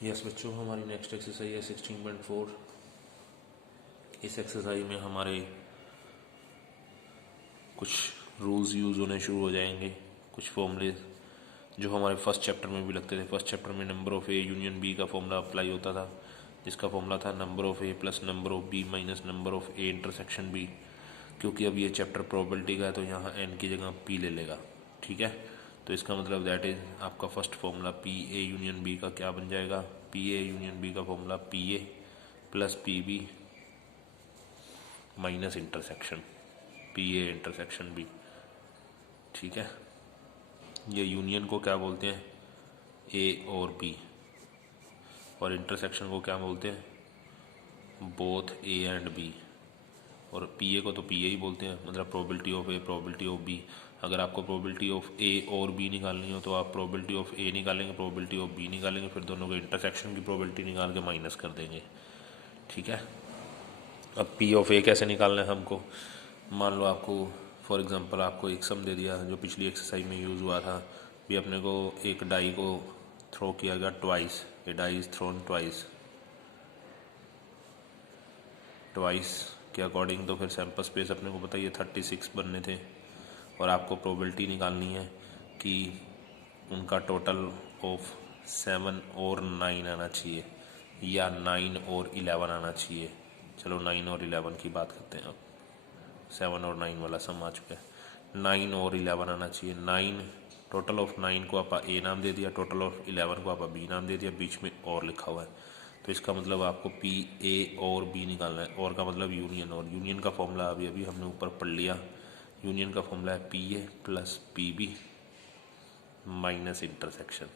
Yes बच्चों, हमारी next exercise है 16.4। इस एक्सरसाइज में हमारे कुछ रूल्स यूज़ होने शुरू हो जाएंगे, कुछ फॉर्मूले जो हमारे फर्स्ट चैप्टर में भी लगते थे। फर्स्ट चैप्टर में number of A union B का फॉर्मूला अप्लाई होता था, जिसका फॉर्मूला था number of A plus number of B minus number of A intersection B. क्योंकि अब ये चैप्टर प्रोबेबिलिटी का है तो यहाँ एन की जगह पी ले लेगा, ठीक है। तो इसका मतलब दैट इज आपका first formula P A union B का क्या बन जाएगा, पी ए यूनियन बी का formula P A plus P B minus intersection P A intersection B, ठीक है। ये यूनियन को क्या बोलते हैं, ए और बी, और इंटरसेक्शन को क्या बोलते हैं, बोथ ए एंड बी। और पी ए को तो पी ए ही बोलते हैं, मतलब probability of A probability of B. अगर आपको प्रोबेबिलिटी ऑफ ए और बी निकालनी हो तो आप प्रोबेबिलिटी ऑफ ए निकालेंगे, प्रोबेबिलिटी ऑफ बी निकालेंगे, फिर दोनों के इंटरसेक्शन की प्रोबेबिलिटी निकाल के माइनस कर देंगे, ठीक है। अब पी ऑफ ए कैसे निकालना है हमको, मान लो आपको फॉर एग्जांपल आपको एक सम दे दिया जो पिछली एक्सरसाइज में यूज़ हुआ था। भी अपने को एक डाई को थ्रो किया गया twice, A die is thrown twice के अकॉर्डिंग, तो फिर सैंपल स्पेस अपने को पता ही है 36 बनने थे। और आपको प्रोबेबिलिटी निकालनी है कि उनका टोटल ऑफ 7 और 9 आना चाहिए या 9 और 11 आना चाहिए। चलो 9 और 11 की बात करते हैं। अब 7 और 9 वाला सम आ चुका है, 9 और 11 आना चाहिए। 9 टोटल ऑफ 9 को आप ए नाम दे दिया, टोटल ऑफ 11 को आप बी नाम दे दिया, बीच में और लिखा हुआ है। तो इसका मतलब आपको पी ए और बी निकालना है, और का मतलब यूनियन, और यूनियन का फॉर्मूला अभी अभी हमने ऊपर पढ़ लिया। यूनियन का फॉर्मूला है P A plus P B minus intersection.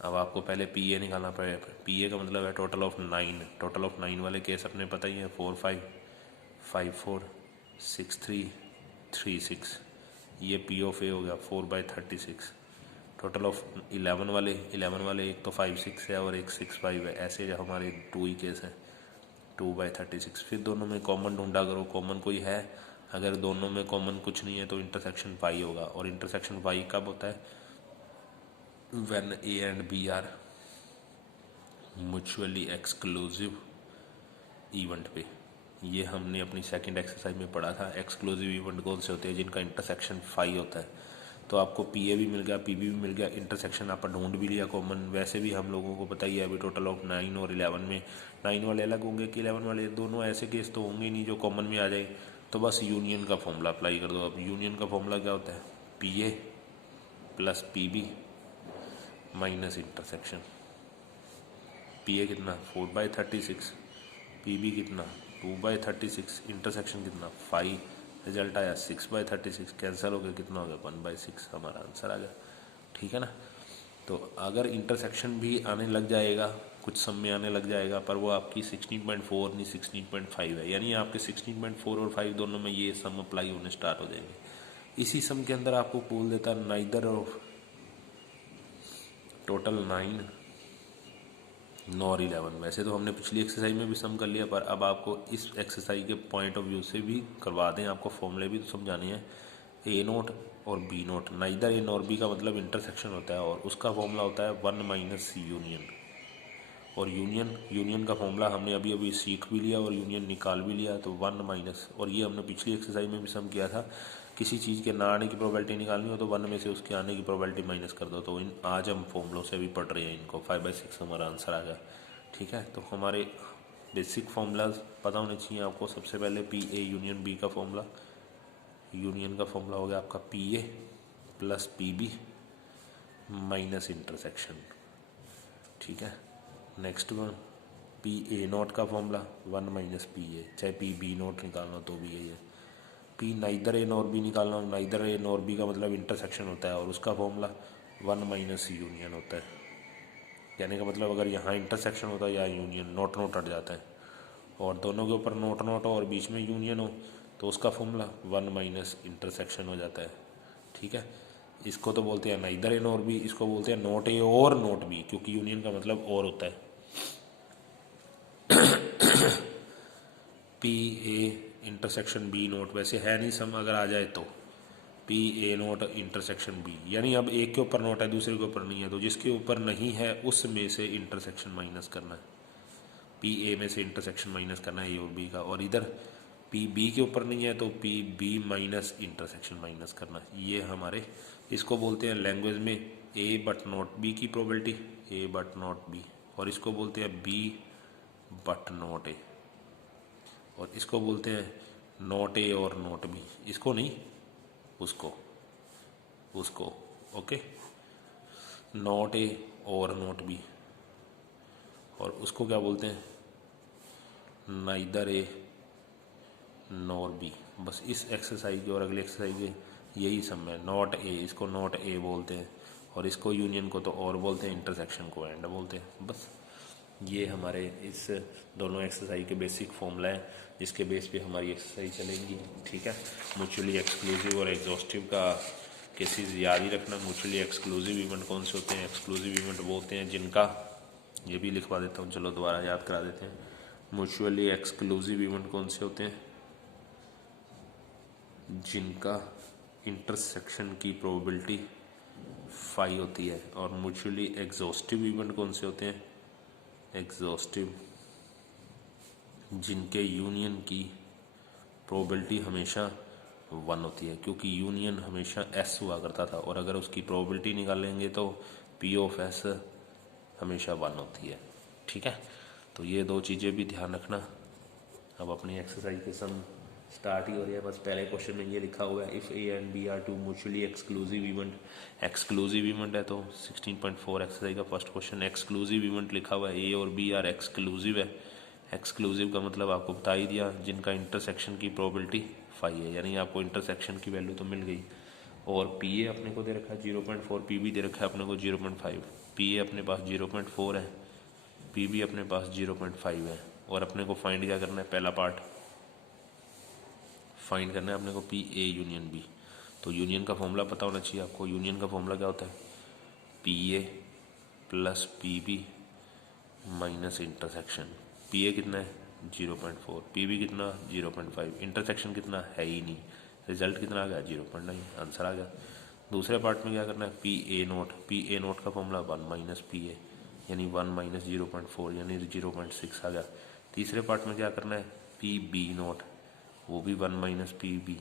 अब आपको पहले पी ए निकालना पड़ेगा। पी ए का मतलब है टोटल ऑफ 9, टोटल ऑफ 9 वाले केस अपने पता ही है 4 5 5 4 6 3 3 6, ये पी ऑफ ए हो गया 4/36। टोटल ऑफ 11 वाले एक तो 5 6 है और एक 6 5 है, ऐसे हमारे 2 ही केस है 2/36। फिर दोनों में कॉमन ढूंढा करो, कॉमन कोई है, अगर दोनों में कॉमन कुछ नहीं है तो इंटरसेक्शन पाई होगा। और इंटरसेक्शन पाई कब होता है, when A and B are mutually exclusive event पे। ये हमने अपनी सेकंड एक्सरसाइज में पढ़ा था। एक्सक्लूसिव इवेंट कौन से होते हैं, जिनका इंटरसेक्शन फाई होता है। तो आपको पी ए भी मिल गया, पी बी भी मिल गया, इंटरसेक्शन आप ढूंढ भी लिया कॉमन। वैसे भी हम लोगों को पता ही है अभी टोटल ऑफ 9 और 11 में 9 वाले अलग होंगे कि 11 वाले, दोनों ऐसे केस तो होंगे नहीं जो कॉमन में आ जाए। तो बस यूनियन का फॉर्मूला अप्लाई कर दो। अब यूनियन का फॉर्मूला क्या होता है, P A plus P B minus intersection. P A कितना 4/36, पी बी कितना 2/36, इंटरसेक्शन कितना 5, रिजल्ट आया 6/36, कैंसिल हो गया, कितना हो गया 1/6, हमारा आंसर आ गया, ठीक है ना। तो अगर इंटरसेक्शन भी आने लग जाएगा, कुछ सम में आने लग जाएगा, पर वो आपकी 16.4 नहीं 16.5 है, यानी आपके 16.4 और 5 दोनों में ये सम अप्लाई होने स्टार्ट हो जाएंगे। इसी सम के अंदर आपको बोल देता नाइदर ऑफ टोटल 9 नॉर 11। वैसे तो हमने पिछली एक्सरसाइज में भी सम कर लिया, पर अब आपको इस एक्सरसाइज के पॉइंट ऑफ व्यू से भी करवा दें, आपको फॉर्मूले भी तो समझाने हैं। ए नोट और B not, neither A nor B का मतलब इंटरसेक्शन होता है, और उसका फॉर्मूला होता है 1 माइनस यूनियन। और यूनियन का फॉर्मूला हमने अभी अभी सीख भी लिया और यूनियन निकाल भी लिया, तो 1 माइनस, और ये हमने पिछली एक्सरसाइज में भी सम किया था। किसी चीज़ के ना आने की प्रोबेबिलिटी निकालनी हो तो 1 में से उसके आने की प्रोबेबिलिटी माइनस कर दो। तो आज हम फॉर्मूलों से भी पढ़ रहे हैं इनको, 5/6 हमारा आंसर आ गया, ठीक है। तो हमारे बेसिक फार्मूलाज पता होने चाहिए आपको। सबसे पहले पी ए यूनियन बी का फॉर्मूला, यूनियन का फॉर्मूला हो गया आपका P A plus P B minus intersection, ठीक है। Next one P A not का फॉर्मूला 1 माइनस पी ए, चाहे पी बी नॉट निकालना तो भी यही है। P neither A nor B निकालना हो, नाइदर ए नॉर बी का मतलब इंटरसेक्शन होता है, और उसका फॉर्मूला 1 माइनस यूनियन होता है। कहने का मतलब अगर यहाँ इंटरसेक्शन होता है या यूनियन, नोट नोट हट जाता है, और दोनों के ऊपर नोट नोट हो और बीच में यूनियन हो तो उसका फॉर्मूला 1 माइनस इंटरसेक्शन हो जाता है, ठीक है। इसको तो बोलते हैं नाइदर ए नॉर बी, इसको बोलते हैं नोट ए और नोट बी, क्योंकि यूनियन का मतलब और होता है। P A intersection B not वैसे है नहीं सम, अगर आ जाए तो P A not intersection B, यानी अब एक के ऊपर नोट है दूसरे के ऊपर नहीं है, तो जिसके ऊपर नहीं है उसमें से इंटरसेक्शन माइनस करना है, पी ए में से इंटरसेक्शन माइनस करना है ए और बी का, और इधर पी बी के ऊपर नहीं है तो P B minus intersection minus करना है। ये हमारे इसको बोलते हैं लैंग्वेज में ए बट नॉट बी की probability, A but not B, और इसको बोलते हैं बी बट नॉट ए, और इसको बोलते हैं नॉट ए और नॉट बी, इसको नहीं उसको उसको ओके, नॉट ए और नॉट बी, और उसको क्या बोलते हैं नाइदर ए नॉर बी। बस इस एक्सरसाइज के और अगले एक्सरसाइज के यही सब है, नॉट ए, इसको नॉट ए बोलते हैं, और इसको यूनियन को तो और बोलते हैं, इंटरसेक्शन को एंड बोलते हैं। बस ये हमारे इस दोनों एक्सरसाइज के बेसिक फॉर्मूला है जिसके बेस पे हमारी एक्सरसाइज चलेंगी। ठीक है, म्यूचुअली एक्सक्लूसिव और एग्जॉस्टिव का केसेस याद ही रखना। म्यूचुअली एक्सक्लूसिव इवेंट कौन से होते हैं? एक्सक्लूसिव इवेंट वो होते हैं जिनका, ये भी लिखवा देता हूँ, चलो दोबारा याद करा देते हैं। म्यूचुअली एक्सक्लूसिव इवेंट कौन से होते हैं? जिनका इंटरसेक्शन की प्रोबेबिलिटी 5 होती है। और म्यूचुअली एग्जॉस्टिव इवेंट कौन से होते हैं? एग्जॉस्टिव जिनके यूनियन की प्रोबेबिलिटी हमेशा 1 होती है, क्योंकि यूनियन हमेशा एस हुआ करता था, और अगर उसकी प्रोबेबिलिटी निकालेंगे तो पी ऑफ एस हमेशा 1 होती है। ठीक है, तो ये दो चीज़ें भी ध्यान रखना। अब अपनी एक्सरसाइज के सम स्टार्ट ही हो रही है। बस पहले क्वेश्चन में ये लिखा हुआ है, if A and B are two mutually exclusive event, exclusive event है तो 16.4 एक्सरसाइज का फर्स्ट क्वेश्चन एक्सक्लूसिव इवेंट लिखा हुआ है, ए और बी आर एक्सक्लूसिव है। एक्सक्लूसिव का मतलब आपको बता ही दिया, जिनका इंटरसेक्शन की प्रोबेबिलिटी 5 है, यानी आपको इंटरसेक्शन की वैल्यू तो मिल गई। और पी ए अपने को दे रखा है 0.4, पी बी दे रखा है अपने को 0.5, पी ए अपने पास 0.4 है, पी बी अपने पास 0.5 है, और अपने को फाइंड क्या करना है? पहला पार्ट फाइंड करना है अपने को पी ए यूनियन बी। तो यूनियन का फॉर्मूला पता होना चाहिए आपको। यूनियन का फॉर्मूला क्या होता है? P A plus P B minus intersection. P A कितना है? 0.4, पी बी कितना? 0.5, इंटरसेक्शन कितना है ही नहीं, रिजल्ट कितना आ गया? 0.9, आंसर आ गया। दूसरे पार्ट में क्या करना है? P A note, P A note का फॉर्मूला 1 माइनस पी ए, यानी 1 माइनस 0.4 यानी 0.6 आ गया। तीसरे पार्ट में क्या करना है? पी बी नोट, वो भी 1 माइनस पी बी।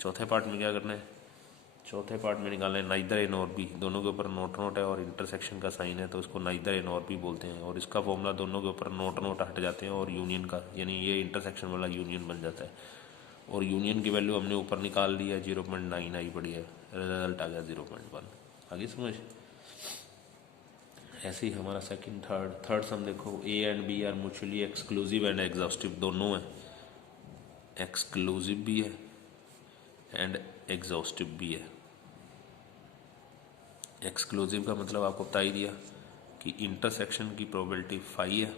चौथे पार्ट में क्या करना है? चौथे पार्ट में निकालना है नाइदर ए नॉर बी, दोनों के ऊपर नोट नोट है और इंटरसेक्शन का साइन है तो उसको नाइदर ए नॉर बी बोलते हैं, और इसका फॉर्मूला दोनों के ऊपर नोट नोट हट जाते हैं और यूनियन का, यानी ये इंटरसेक्शन वाला यूनियन बन जाता है। और यूनियन की वैल्यू हमने ऊपर निकाल ली है, 0.9 आई पड़ी है, रिजल्ट आ गया 0.1। आगे समझ? ऐसे ही हमारा सेकंड थर्ड सम देखो, A and B are mutually exclusive and exhaustive, दोनों है, एक्सक्लूसिव भी है एंड एग्जॉस्टिव भी है। एक्सक्लूसिव का मतलब आपको बता ही दिया कि इंटरसेक्शन की प्रोबेबिलिटी 5 है,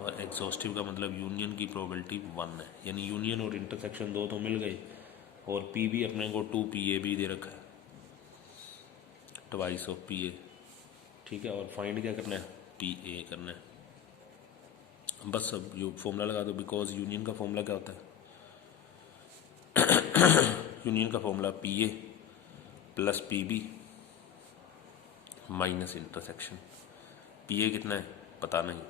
और एग्जॉस्टिव का मतलब यूनियन की प्रोबेबिलिटी 1 है, यानी यूनियन और इंटरसेक्शन दो तो मिल गए, और पी भी अपने को 2 पी ए भी दे रखा है, ट्वाइस ऑफ पी ए। ठीक है, और फाइंड क्या करना है? पी ए करना है। बस अब जो फॉर्मूला लगा दो, बिकॉज यूनियन का फॉर्मूला क्या होता है? यूनियन का formula P A plus P B minus intersection. P A कितना है पता नहीं,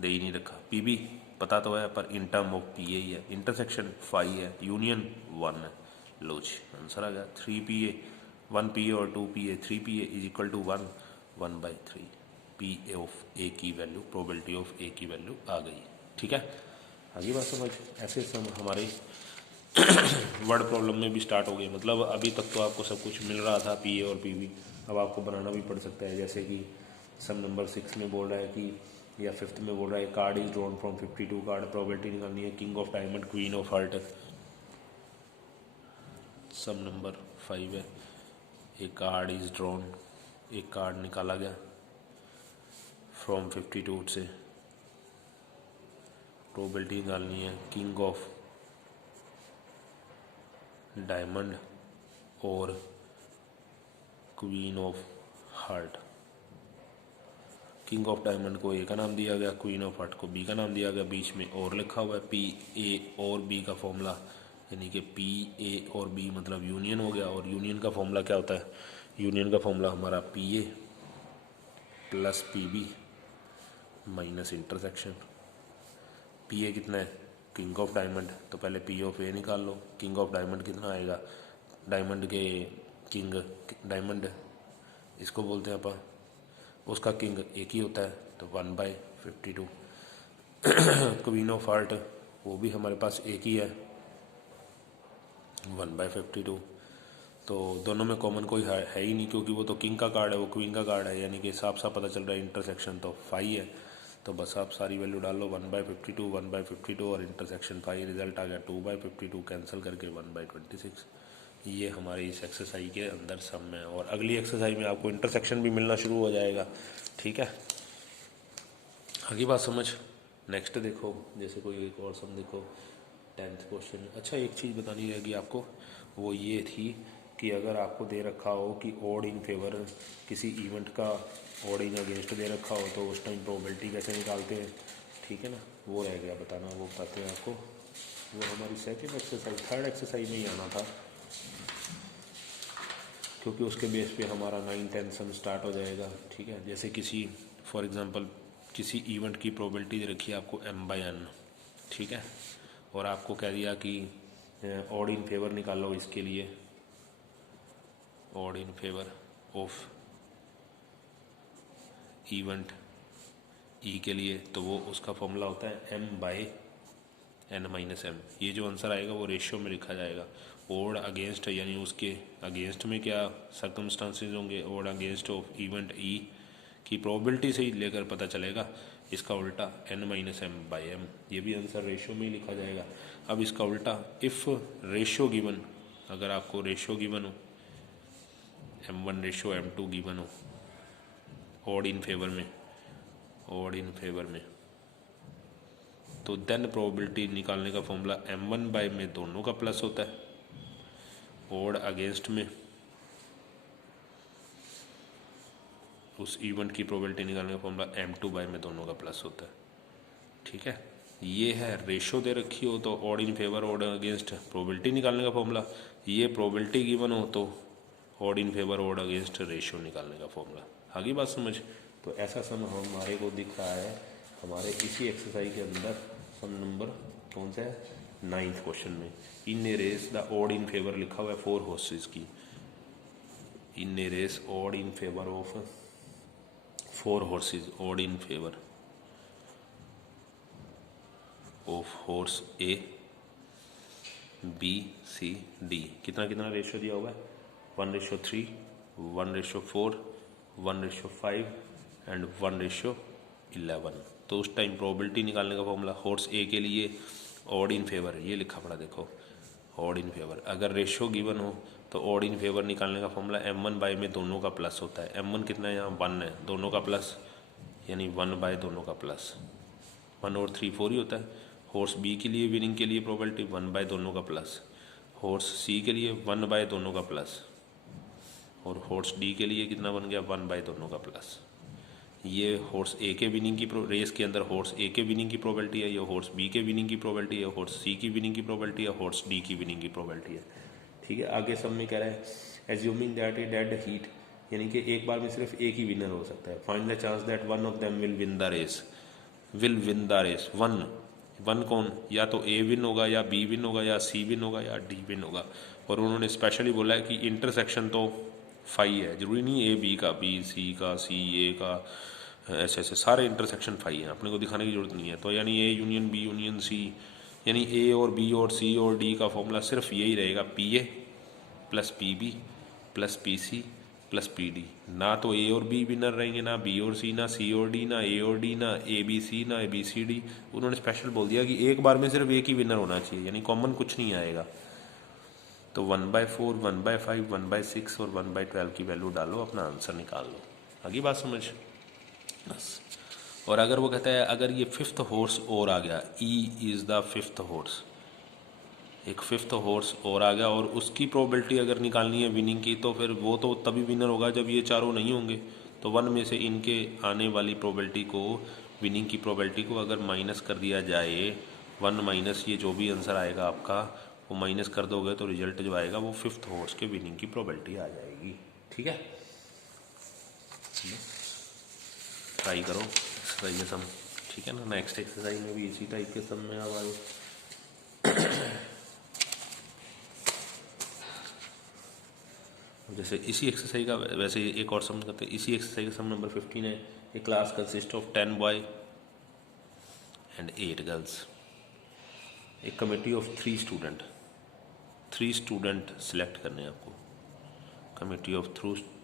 दे ही नहीं रखा, पी बी पता तो है पर in term of P A ही है, इंटरसेक्शन 5 है, यूनियन 1 है। लो जी, आंसर आ गया 3 पी ए, 1 पी ए और 2 P A, 3 P A is equal to 1, 1/3 P A of A की वैल्यू, प्रोबेबिलिटी ऑफ ए की वैल्यू आ गई। ठीक है, आगे बात समझ। ऐसे सब हमारे वर्ड प्रॉब्लम में भी स्टार्ट हो गए, मतलब अभी तक तो आपको सब कुछ मिल रहा था पी ए और पी बी, अब आपको बनाना भी पड़ सकता है। जैसे कि सम नंबर 6 में बोल रहा है कि, या 5th में बोल रहा है card is drawn from 52 card, probability निकालनी है king of diamond, queen of heart. Sum number 5 है, एक कार्ड इज ड्रॉन, एक कार्ड निकाला गया फ्रॉम 52 से, प्रोबेबिलिटी निकालनी है किंग ऑफ डायमंड और queen of heart. King of diamond को ए का नाम दिया गया, क्वीन ऑफ हार्ट को बी का नाम दिया गया, बीच में और लिखा हुआ है। पी ए और बी का फॉर्मूला यानी कि पी ए और बी मतलब यूनियन हो गया। और यूनियन का फॉर्मूला क्या होता है? यूनियन का फॉर्मूला हमारा P A plus P B minus intersection. P A कितना है? किंग ऑफ डायमंड, तो पहले पी ऑफ ए निकाल लो। किंग ऑफ डायमंड कितना आएगा? डायमंड के किंग, डायमंड इसको बोलते हैं अपन, उसका किंग एक ही होता है तो 1/52। क्वीन ऑफ हार्ट वो भी हमारे पास एक ही है 1/52। तो दोनों में कॉमन कोई है ही नहीं, क्योंकि वो तो किंग का कार्ड है, वो क्वीन का कार्ड है, यानी कि साफ साफ पता चल रहा है इंटरसेक्शन तो 5 है। तो बस आप सारी वैल्यू डाल लो 1/52 1/52 और इंटरसेक्शन 5, रिजल्ट आ गया 2/52, कैंसिल करके 1/26। ये हमारे इस एक्सरसाइज के अंदर सम में। और अगली एक्सरसाइज में आपको इंटरसेक्शन भी मिलना शुरू हो जाएगा। ठीक है, आगे बात समझ। नेक्स्ट देखो, जैसे कोई एक और सम देखो 10th क्वेश्चन। अच्छा, एक चीज़ बतानी रहेगी आपको, वो ये थी कि अगर आपको दे रखा हो कि ऑड इन फेवर किसी इवेंट का ऑड इन अगेंस्ट दे रखा हो तो उस टाइम प्रोबेबिलिटी कैसे निकालते हैं। ठीक है ना, वो रह गया बताना, वो बताते हैं आपको। वो हमारी सेकंड एक्सरसाइज, थर्ड एक्सरसाइज में ही आना था, क्योंकि उसके बेस पे हमारा 9 10 सम स्टार्ट हो जाएगा। ठीक है, जैसे किसी फॉर एग्जांपल किसी इवेंट की प्रोबेबिलिटी दे रखी है आपको m/n। ठीक है, और आपको कह दिया कि ऑड इन फेवर निकालो इसके लिए, odd in favour of event E के लिए, तो वो उसका फॉर्मूला होता है m/n-m। ये जो आंसर आएगा वो रेशियो में लिखा जाएगा। ऑड अगेंस्ट यानी उसके अगेंस्ट में क्या सर्कमस्टांसेस होंगे, odd against of event E की प्रोबेबिलिटी से ही लेकर पता चलेगा, इसका उल्टा n-m/m। ये भी आंसर रेशियो में ही लिखा जाएगा। अब इसका उल्टा, इफ़ रेशियो गिवन, अगर आपको रेशियो गिवन हो m1 रेशियो m2 गिवन हो ऑड इन फेवर में, ऑड इन फेवर में, तो देन प्रोबेबिलिटी निकालने का फॉर्मूला m1 में दोनों का प्लस होता है, ऑड अगेंस्ट में उस इवेंट की प्रोबेबिलिटी निकालने का फॉर्मूला m2 में दोनों का प्लस होता है। ठीक है, ये है रेशो दे रखी हो तो odd in favour odd against probability निकालने का फॉर्मूला, ये प्रोबेबिलिटी गिवन हो तो odd in favour odd against ratio निकालने का फॉर्मूला। आगे बात समझ। तो ऐसा सम हमारे को दिख रहा है हमारे इसी एक्सरसाइज के अंदर, सम नंबर कौन सा है 9th क्वेश्चन में। In a race the odd in favour लिखा हुआ है 4 हॉर्सेस की, in a race odd in favour of 4 horses, odd in favour of horse A B C D. कितना कितना रेशियो दिया हुआ है 1:3, 1:4, 1:5 एंड 1:11। तो उस टाइम प्रोबेबिलिटी निकालने का फॉर्मूला हॉर्स ए के लिए ऑड इन फेवर, ये लिखा पड़ा देखो, ऑड इन फेवर। अगर रेशियो गिवन हो तो ऑड इन फेवर निकालने का फॉर्मूला m1 में दोनों का प्लस होता है। m1 कितना है यहाँ 1 है, दोनों का प्लस यानी 1 दोनों का प्लस, 1 और 3 4 ही होता है। हॉर्स बी के लिए विनिंग के लिए प्रोबेबिलिटी 1 दोनों का प्लस, हॉर्स सी के लिए 1 दोनों का प्लस, और हॉर्स डी के लिए कितना बन गया 1 दोनों का प्लस। ये हॉर्स ए के विनिंग की रेस के अंदर हॉर्स ए के विनिंग की प्रोबेबिलिटी है, ये हॉर्स बी के विनिंग की प्रोबेबिलिटी है, हॉर्स सी की विनिंग की प्रोबेबिलिटी है, हॉर्स डी की विनिंग की प्रोबेबिलिटी है। ठीक है, आगे सब में कह रहा है assuming that a dead heat, यानी कि एक बार में सिर्फ एक ही विनर हो सकता है। Find the chance that one of them will win the race, will win the race. One कौन, या तो ए विन होगा या बी विन होगा या सी विन होगा या डी विन होगा। और उन्होंने स्पेशली बोला है कि इंटरसेक्शन तो 5 है, जरूरी नहीं ए बी का, बी सी का, सी ए का, ऐसे ऐसे सारे इंटरसेक्शन 5 हैं, अपने को दिखाने की जरूरत नहीं है। तो यानी A union B union C, यानी ए और बी और सी और डी का फॉर्मूला सिर्फ यही रहेगा P A plus P B plus P C plus P D. ना तो ए और बी विनर रहेंगे, ना बी और सी, ना सी और डी, ना ए और डी, ना ए बी सी, ना ए बी सी डी। उन्होंने स्पेशल बोल दिया कि एक बार में सिर्फ एक ही विनर होना चाहिए, यानी कॉमन कुछ नहीं आएगा। तो 1/4, 1/5, 1/6 और 1/12 की वैल्यू डालो, अपना आंसर निकाल लो। आगे बात समझ बस। और अगर वो कहता है अगर ये 5th हॉर्स और आ गया, E is the 5th horse, एक 5th हॉर्स और आ गया और उसकी प्रोबेबिलिटी अगर निकालनी है विनिंग की, तो फिर वो तो तभी विनर होगा जब ये चारों नहीं होंगे। तो 1 में से इनके आने वाली प्रोबेबिलिटी को, विनिंग की प्रोबेबिलिटी को अगर माइनस कर दिया जाए, 1 माइनस ये जो भी आंसर आएगा आपका वो माइनस कर दोगे तो रिजल्ट जो आएगा वो 5th हॉर्स के विनिंग की प्रोबेबिलिटी आ जाएगी। ठीक है, ट्राई करो एक्सरसाइज सम। ठीक है ना, नेक्स्ट एक्सरसाइज में भी इसी टाइप के सम में अब आए। जैसे इसी एक्सरसाइज का वैसे एक और सम करते हैं। इसी एक्सरसाइज का सम नंबर 15 है। A class consist of 10 boy and 8 girls. A committee of 3 student, 3 student select करने हैं आपको। Committee of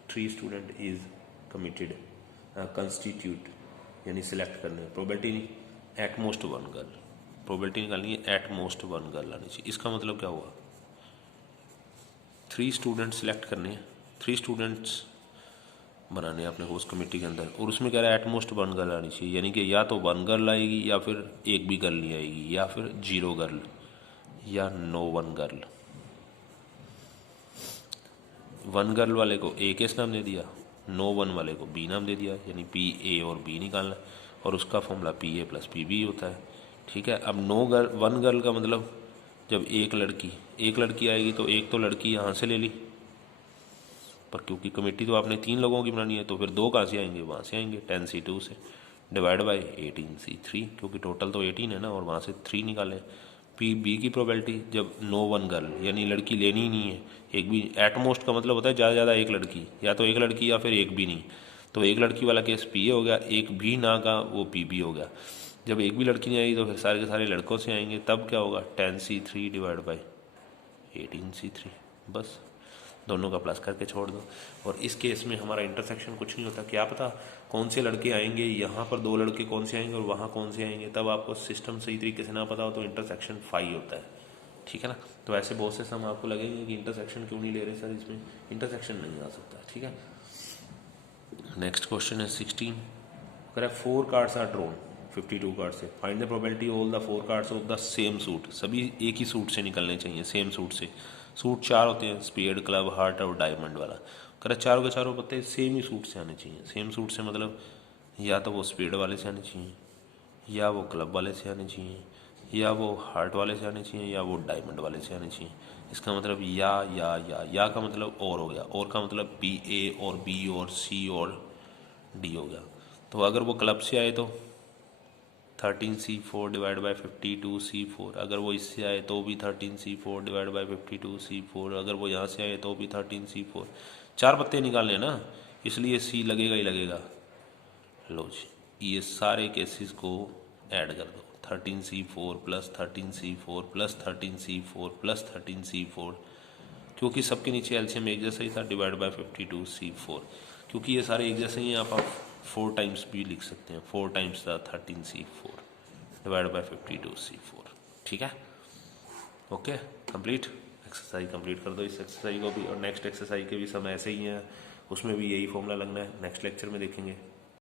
3 student is committed constitute, यानी सिलेक्ट करने हैं। प्रोबेबिलिटी नहीं, एट मोस्ट 1 गर्ल। प्रोबेबिलिटी निकालनी है, एट मोस्ट 1 गर्ल आनी चाहिए। इसका मतलब क्या हुआ, 3 स्टूडेंट सिलेक्ट करने हैं, 3 स्टूडेंट्स बनाने हैं अपने को उस कमेटी के अंदर, और उसमें कह रहा है एट मोस्ट 1 गर्ल आनी चाहिए, यानी कि या तो 1 गर्ल आएगी या फिर एक भी गर्ल नहीं आएगी, या फिर 0 गर्ल या नो 1 गर्ल। 1 गर्ल वाले को ए केस नाम दे दिया, नो 1 वाले को बी नाम दे दिया, यानी पी ए और बी निकालना, और उसका formula P A plus P B होता है। ठीक है, अब 1 गर्ल का मतलब जब एक लड़की आएगी तो एक तो लड़की यहाँ से ले ली, पर क्योंकि कमेटी तो आपने 3 लोगों की बनानी है तो फिर 2 कहाँ से आएंगे, वहाँ से आएंगे 10C2 से, डिवाइड बाय 18C3, क्योंकि टोटल तो 18 है ना, और वहाँ से 3 निकालें। पी बी की प्रोबेबिलिटी जब नो 1 गर्ल, यानी लड़की लेनी ही नहीं है, एक भी, एटमोस्ट का मतलब होता है ज़्यादा से ज़्यादा एक लड़की, या तो एक लड़की या फिर एक भी नहीं, तो एक लड़की वाला केस पी ए हो गया, एक भी ना का वो पी बी हो गया। जब एक भी लड़की नहीं आएगी तो फिर सारे के सारे लड़कों से आएंगे, तब क्या होगा 10C3 डिवाइड बाई 18C3, बस दोनों का प्लस करके छोड़ दो। और इस केस में हमारा इंटरसेक्शन कुछ नहीं होता, क्या पता कौन से लड़के आएंगे, यहाँ पर 2 लड़के कौन से आएंगे और वहाँ कौन से आएंगे, तब आपको सिस्टम सही तरीके से ना पता हो तो इंटरसेक्शन 5 होता है। ठीक है ना, तो ऐसे बहुत से सम आपको लगेंगे कि इंटरसेक्शन क्यों नहीं ले रहे सर, इसमें इंटरसेक्शन नहीं आ सकता। ठीक है, नेक्स्ट क्वेश्चन है 16। अगर 4 कार्ड्स आर ड्रॉन 52 कार्ड से, find the probability all the 4 cards of the same suit. सभी एक ही सूट से निकलने चाहिए, सेम सूट से। सूट 4 होते हैं, स्पेड, क्लब, हार्ट और डायमंड वाला। करें चारों के चारों पत्ते सेम ही सूट से आने चाहिए। सेम सूट से मतलब या तो वो स्पेड वाले से आने चाहिए, या वो क्लब वाले से आने चाहिए, या वो हार्ट वाले से आने चाहिए, या वो डायमंड वाले से आने चाहिए। इसका मतलब या का मतलब और हो गया, और का मतलब बी ए और बी और सी और डी हो गया। तो अगर वो क्लब से आए तो 13C4 डिवाइड बाई 52C4, अगर वो इससे आए तो भी 13C4 डिवाइड बाई 52C4, अगर वो यहाँ से आए तो भी 13C4। 4 पत्ते निकालने ना, इसलिए सी लगेगा ही लगेगा। लो जी, ये सारे केसेस को ऐड कर दो, 13C4 plus 13C4 plus 13C4 plus 13C4, क्योंकि सबके नीचे एलसीएम एक जैसा ही था, डिवाइड बाय 52C4। क्योंकि ये सारे एक जैसे ही हैं, आप 4 टाइम्स भी लिख सकते हैं, 4 टाइम्स था 13C4 डिवाइड बाय 52C4। ठीक है, ओके, कंप्लीट। एक्सरसाइज कंप्लीट कर दो इस एक्सरसाइज को भी, और नेक्स्ट एक्सरसाइज के भी सब ऐसे ही हैं, उसमें भी यही फॉर्मूला लगना है। नेक्स्ट लेक्चर में देखेंगे।